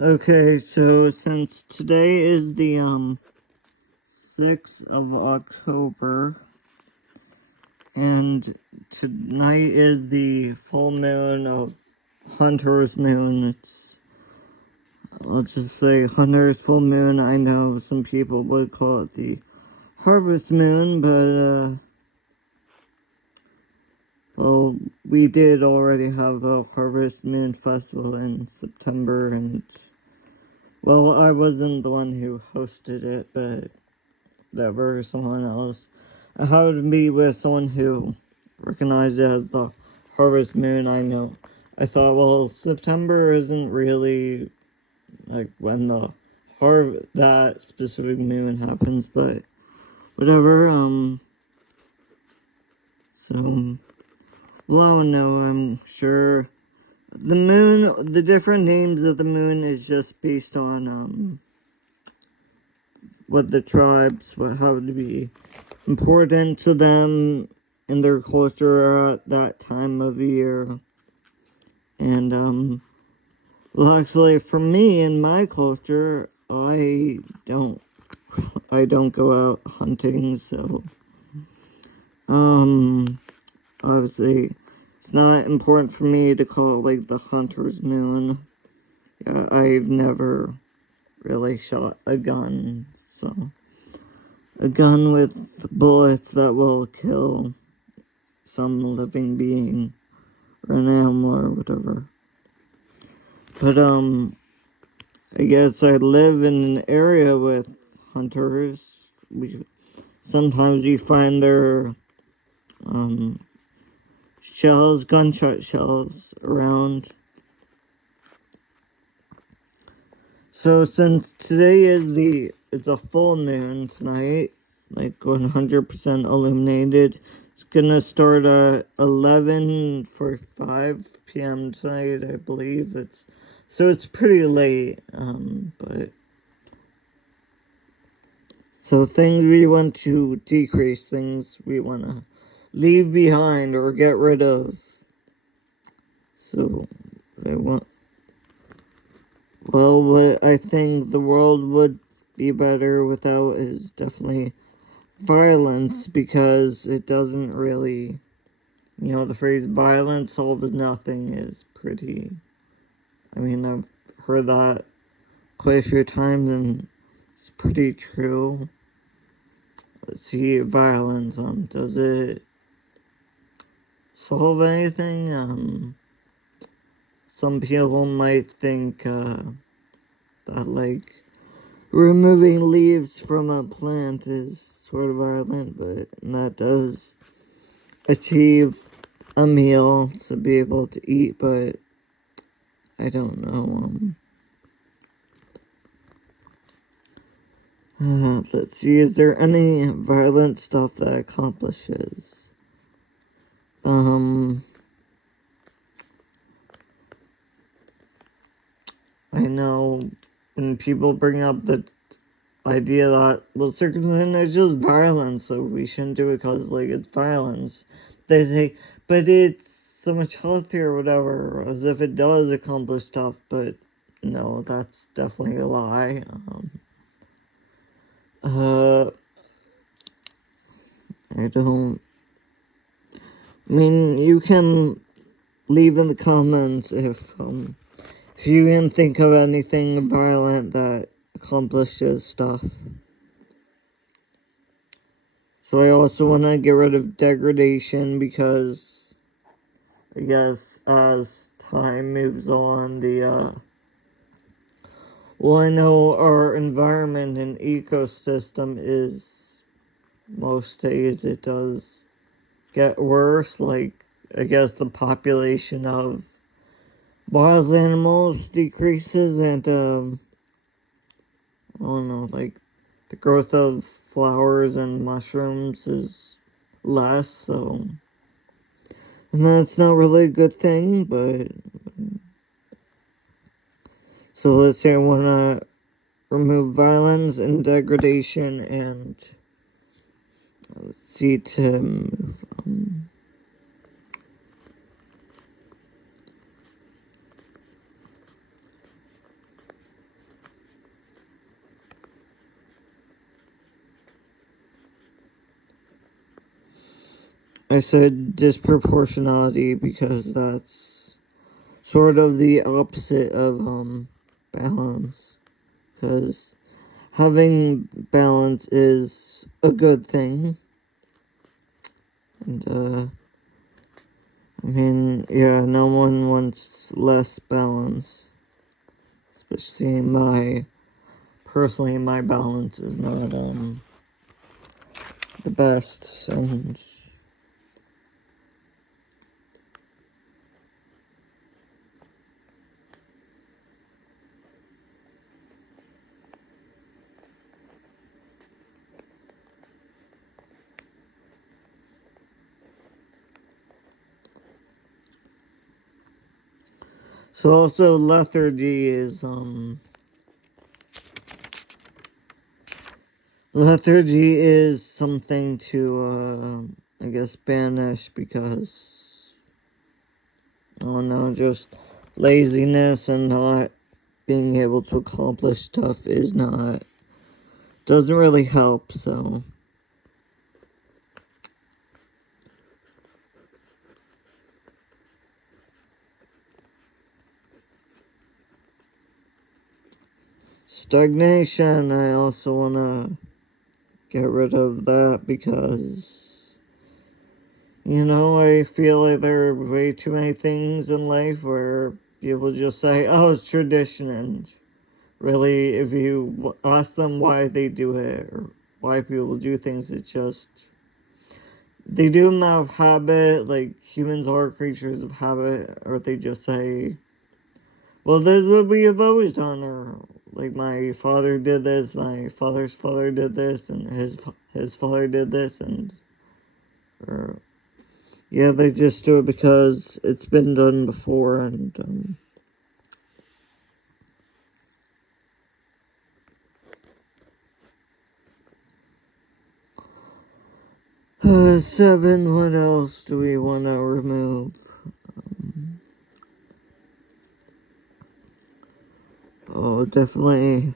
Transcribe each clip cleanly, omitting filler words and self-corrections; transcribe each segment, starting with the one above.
Okay, so since today is the 6th of October, and tonight is the full moon of Hunter's Moon. Let's just say Hunter's full moon. I know some people would call it the Harvest Moon, but well, we did already have the Harvest Moon Festival in September, and well, I wasn't the one who hosted it, but whatever, someone else. I happened to be with someone who recognized it as the Harvest Moon. I thought, well, September isn't really like when that specific moon happens, but whatever. So well, I don't know. I'm sure the moon, the different names of the moon is just based on what the tribes would have to be important to them in their culture at that time of year. And well, actually, for me in my culture, I don't go out hunting, so obviously it's not important for me to call it like the Hunter's Moon. Yeah, I've never really shot a gun, so a gun with bullets that will kill some living being or an animal or whatever. But I guess I live in an area with hunters. Sometimes we find their gunshot shells around. So since today is it's a full moon tonight, like 100% illuminated, it's gonna start at 11:45 p.m. tonight, I believe. It's pretty late, but so things we want to decrease, things we want to leave behind or get rid of. So what I think the world would be better without is definitely violence, because it doesn't really, the phrase violence solves nothing is pretty, I've heard that quite a few times, and it's pretty true. Let's see, violence, does it solve anything? Some people might think, that, like, removing leaves from a plant is sort of violent, but that does achieve a meal to be able to eat, but I don't know. Let's see, is there any violent stuff that accomplishes? I know when people bring up the idea that, well, circumcision is just violence, so we shouldn't do it because, like, it's violence. They say, but it's so much healthier or whatever, as if it does accomplish stuff, but no, that's definitely a lie. You can leave in the comments if you can think of anything violent that accomplishes stuff. So I also want to get rid of degradation, because I guess as time moves on, I know our environment and ecosystem is, most days it does get worse. Like, I guess the population of wild animals decreases, and I don't know, like, the growth of flowers and mushrooms is less, so, and that's not really a good thing, but, so let's say I want to remove violence and degradation, and let's see, to move on. I said disproportionality because that's sort of the opposite of balance. Because having balance is a good thing. And I mean, yeah, no one wants less balance. Especially personally, my balance is not, the best, and so also lethargy is, something to, I guess, banish because, I don't know, just laziness and not being able to accomplish stuff doesn't really help, so. Stagnation, I also want to get rid of that because, I feel like there are way too many things in life where people just say, oh, it's tradition, and really, if you ask them why they do it or why people do things, it's just, they do them out of habit, like humans are creatures of habit, or they just say, well, that's what we have always done, or like my father did this, my father's father did this, and his father did this, and or yeah, they just do it because it's been done before, and 7, what else do we want to remove? Oh, definitely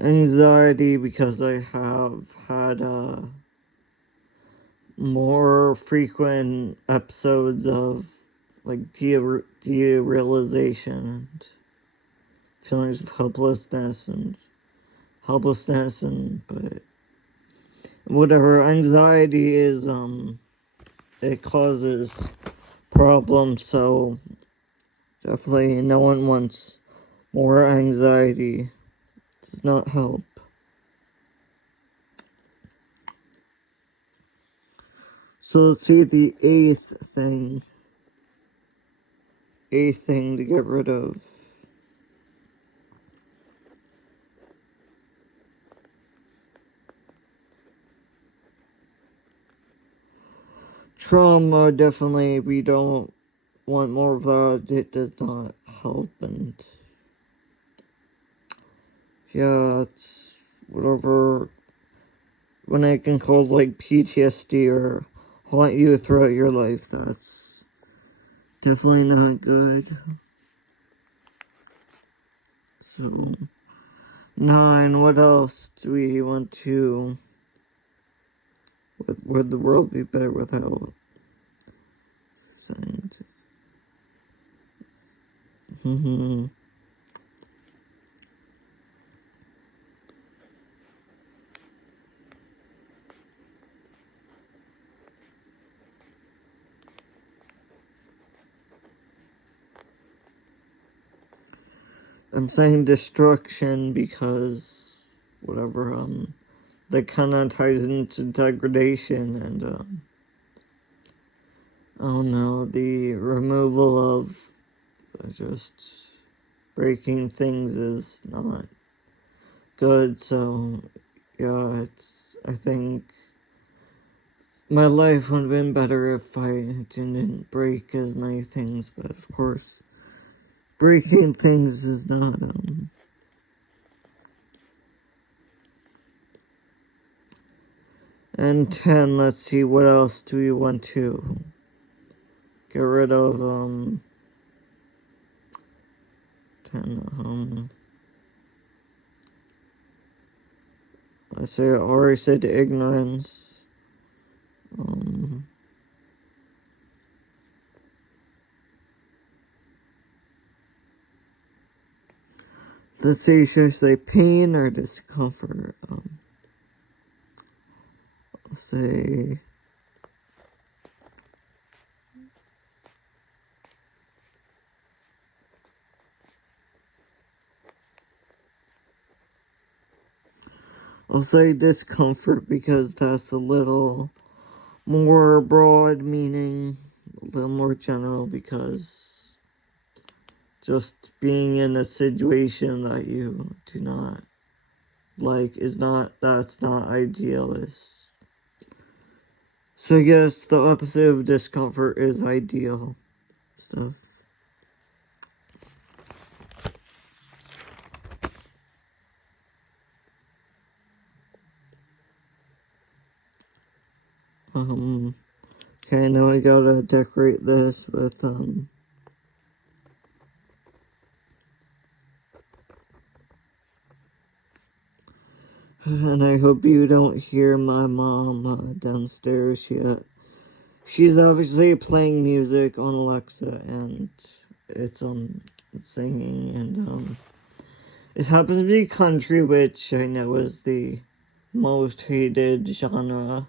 anxiety, because I have had more frequent episodes of like derealization and feelings of helplessness, and but whatever, anxiety is, it causes problems, so definitely no one wants more anxiety. It does not help. So let's see the eighth thing to get rid of. Trauma, definitely, we don't want more of that. It does not help, and yeah, it's whatever, when it can cause like PTSD or haunt you throughout your life, that's definitely not good. So, 9, what else do we want to, would the world be better without science? I'm saying destruction because whatever, that kind of ties into degradation, and I don't know, the removal of just breaking things is not good. So yeah, I think my life would have been better if I didn't break as many things, but of course breaking things is not, and 10, let's see, what else do we want to get rid of? 10, I say I already said ignorance. Let's see, should I say pain or discomfort? I'll say discomfort because that's a little more broad meaning, a little more general, because just being in a situation that you do not like that's not ideal. So I guess the opposite of discomfort is ideal stuff. Okay, now I gotta decorate this with, and I hope you don't hear my mom downstairs yet. She's obviously playing music on Alexa, and it's singing, and it happens to be country, which I know is the most hated genre,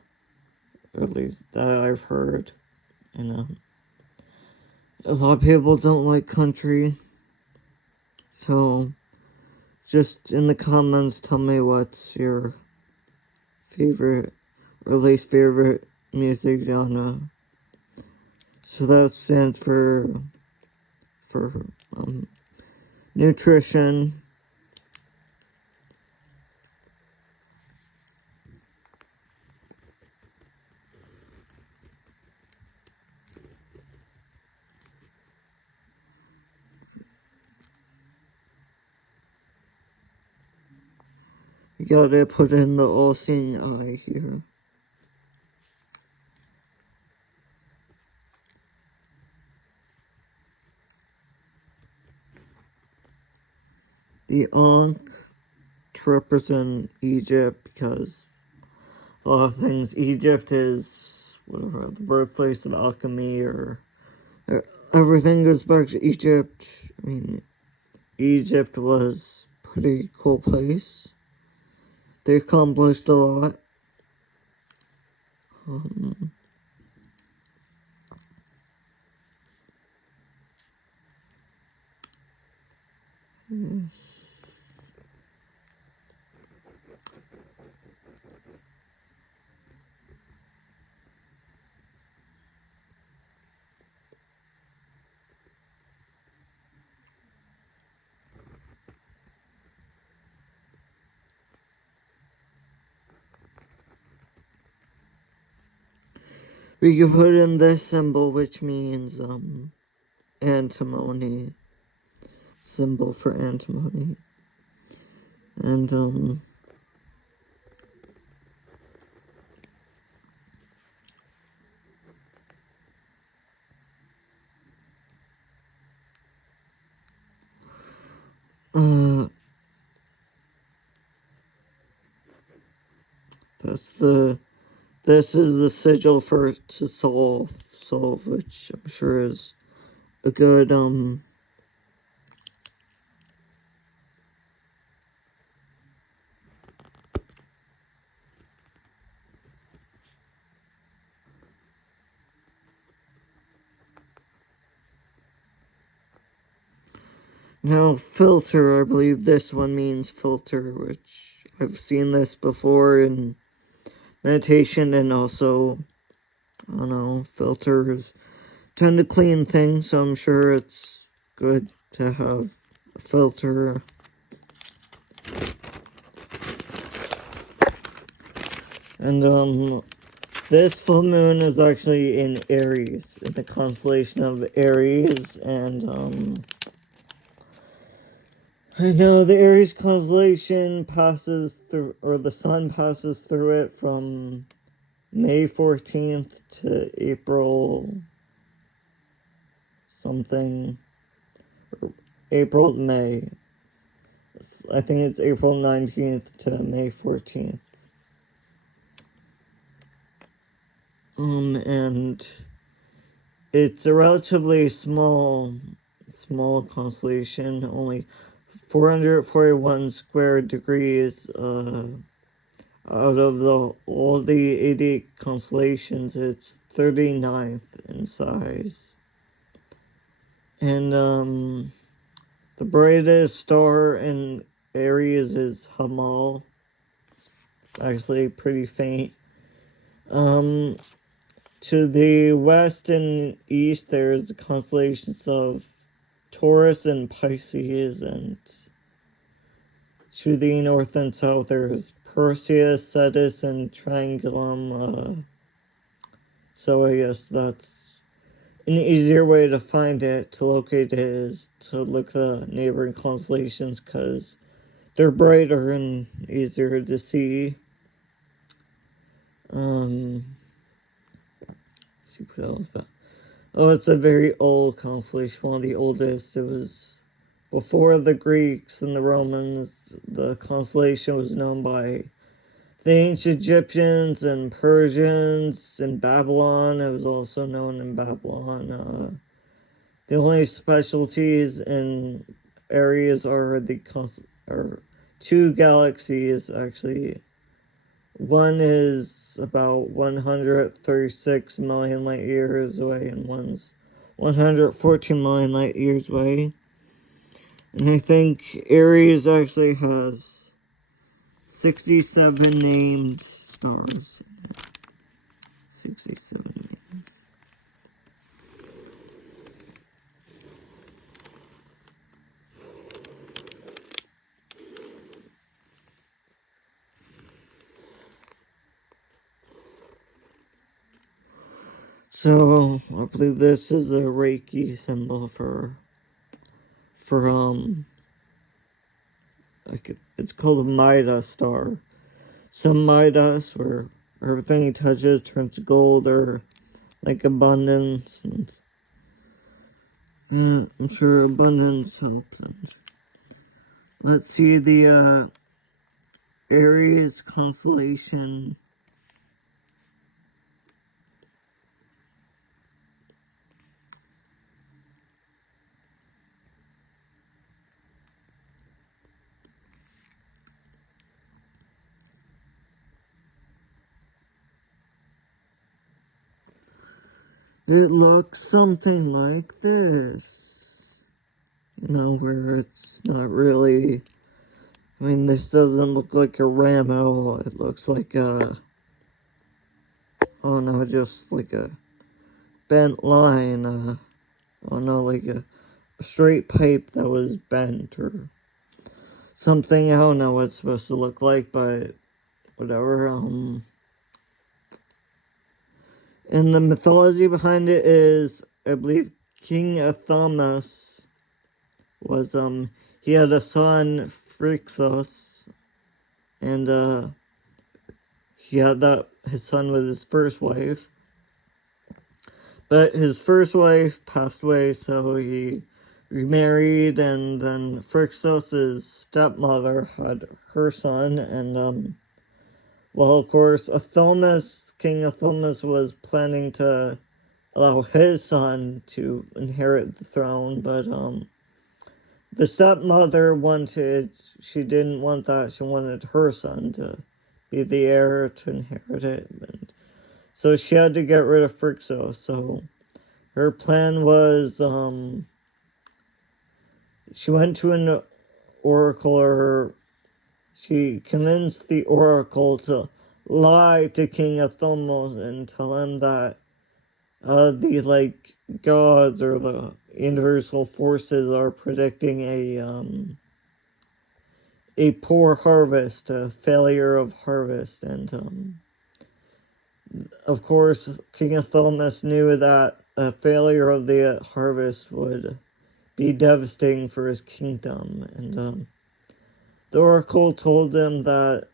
or at least that I've heard. And a lot of people don't like country, so just in the comments tell me what's your favorite or least favorite music genre. So that stands for nutrition. You gotta put in the all-seeing eye here. The Ankh to represent Egypt, because a lot of things, Egypt is whatever, the birthplace of alchemy, or everything goes back to Egypt. I mean, Egypt was a pretty cool place. They accomplished a lot. Yes. We can put in this symbol, which means antimony. Symbol for antimony. And this is the sigil for to solve, which I'm sure is a good now filter. I believe this one means filter, which I've seen this before in meditation, and also, I don't know, filters tend to clean things, so I'm sure it's good to have a filter. And this full moon is actually in Aries, in the constellation of Aries, and I know the Aries constellation passes through, or the sun passes through it from May 14th to April something, or April to May. I think it's April 19th to May 14th. And it's a relatively small constellation, only 441 square degrees. Out of all the 80 constellations, it's 39th in size. And the brightest star in Aries is Hamal. It's actually pretty faint. To the west and east, there's the constellations of Taurus and Pisces, and to the north and south, there's Perseus, Cetus, and Triangulum. So I guess that's an easier way to find it, to locate it, is to look at the neighboring constellations, because they're brighter and easier to see. Let's see what else about. Oh, it's a very old constellation, one of the oldest. It was before the Greeks and the Romans. The constellation was known by the ancient Egyptians and Persians in Babylon. It was also known in Babylon. The only specialties in Aries are two galaxies, actually. One is about 136 million light years away, and one's 114 million light years away. And I think Aries actually has 67 named stars. 67 named. So I believe this is a Reiki symbol for it's called a Midas star. Some Midas, where everything he touches turns to gold, or like abundance. And I'm sure abundance helps. Let's see the Aries constellation. It looks something like this. Where it's not really. I mean, this doesn't look like a ram at all. It looks like just like a bent line. Like a straight pipe that was bent or something. I don't know what it's supposed to look like, but whatever. And the mythology behind it is, I believe, King Athamas was, he had a son, Phrixus, and, he had his son with his first wife. But his first wife passed away, so he remarried, and then Phrixus' stepmother had her son, and, well, of course, King Athamas was planning to allow his son to inherit the throne, but the stepmother she didn't want that. She wanted her son to be the heir to inherit it. And so she had to get rid of Phrixus. So her plan was, she went to an oracle, or she convinced the oracle to lie to King Athamos and tell him that the gods or the universal forces are predicting a poor harvest, a failure of harvest, and of course King Athamos knew that a failure of the harvest would be devastating for his kingdom, and the oracle told him that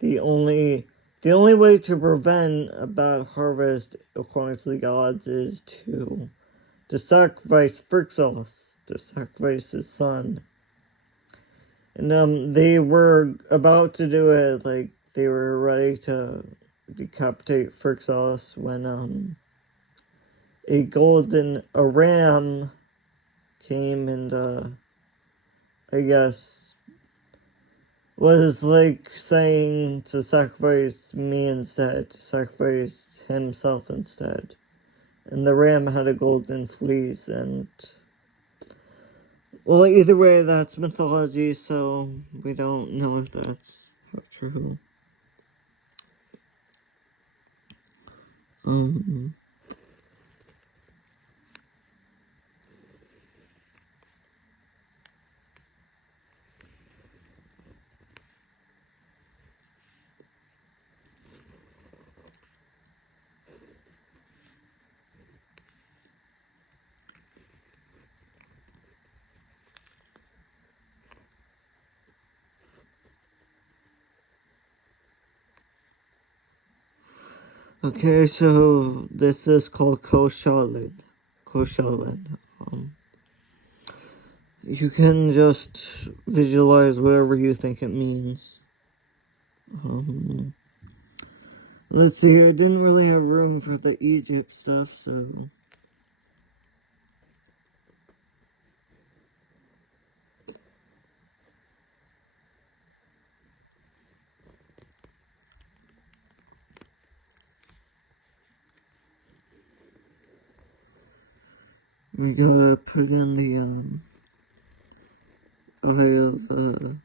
the only way to prevent a bad harvest, according to the gods, is to sacrifice Phrixus, to sacrifice his son. And they were about to do it, they were ready to decapitate Phrixos when a ram came and I guess was like saying to sacrifice me instead, sacrifice himself instead. And the ram had a golden fleece, and well, either way, that's mythology, so we don't know if that's true. Okay, so this is called Koshalin. You can just visualize whatever you think it means. Let's see, I didn't really have room for the Egypt stuff, so we gotta put in the eye of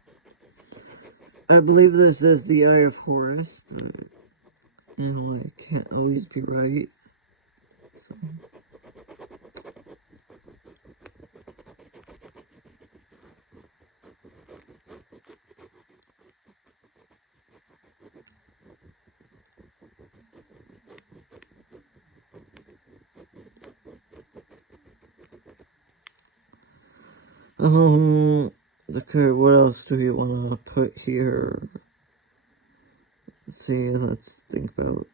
I believe this is the Eye of Horus, but you know, I can't always be right. So. Okay, what else do we want to put here? Let's see, let's think about.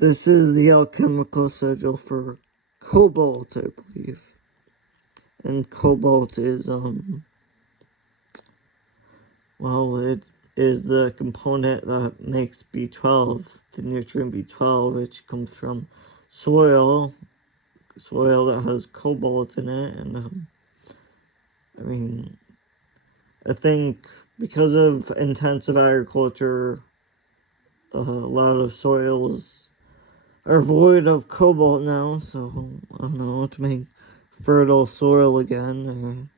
This is the alchemical sigil for cobalt, I believe. And cobalt is, well, it is the component that makes B12, the nutrient B12, which comes from soil that has cobalt in it, and, I mean, I think because of intensive agriculture, a lot of soils are void of cobalt now, so I don't know, to make fertile soil again.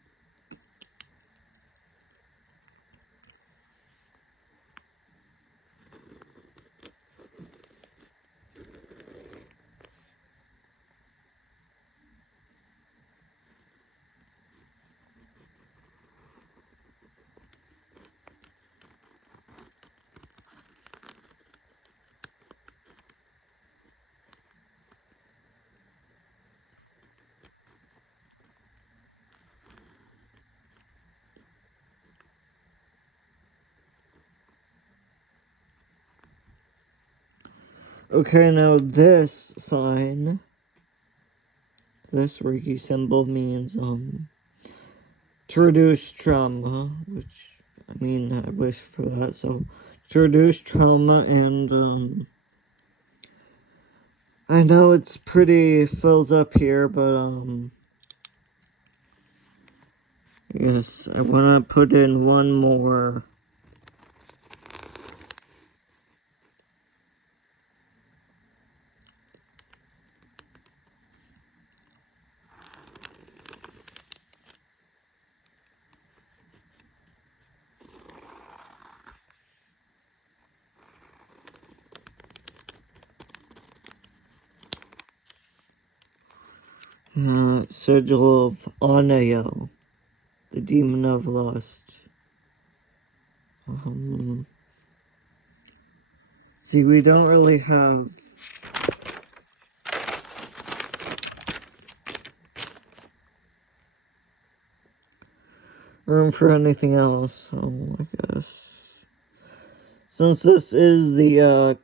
Okay, now this sign, this Reiki symbol means to reduce trauma, which, I mean, I wish for that, so to reduce trauma, and I know it's pretty filled up here, but yes, I want to put in one more. Sigil of Anael, the demon of lust. See, we don't really have room for anything else, so I guess since this is the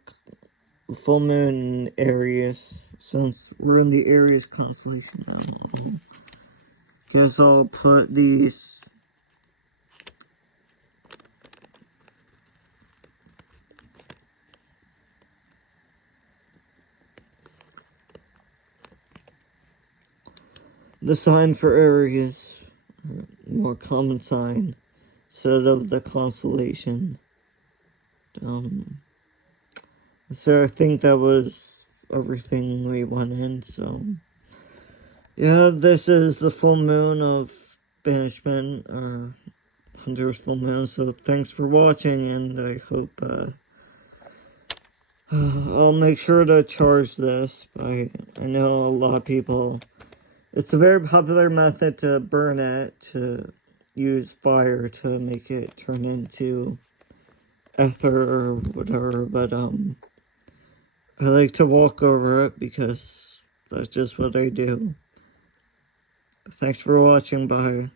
full moon in Aries. Since we're in the Aries constellation now, guess I'll put these the sign for Aries, more common sign, instead of the constellation. So I think that was everything we went in, so yeah, this is the full moon of banishment, or Hunter's full moon, so thanks for watching, and I hope, I'll make sure to charge this. I know a lot of people, it's a very popular method to burn it, to use fire to make it turn into ether or whatever, but, I like to walk over it because that's just what I do. Thanks for watching, bye.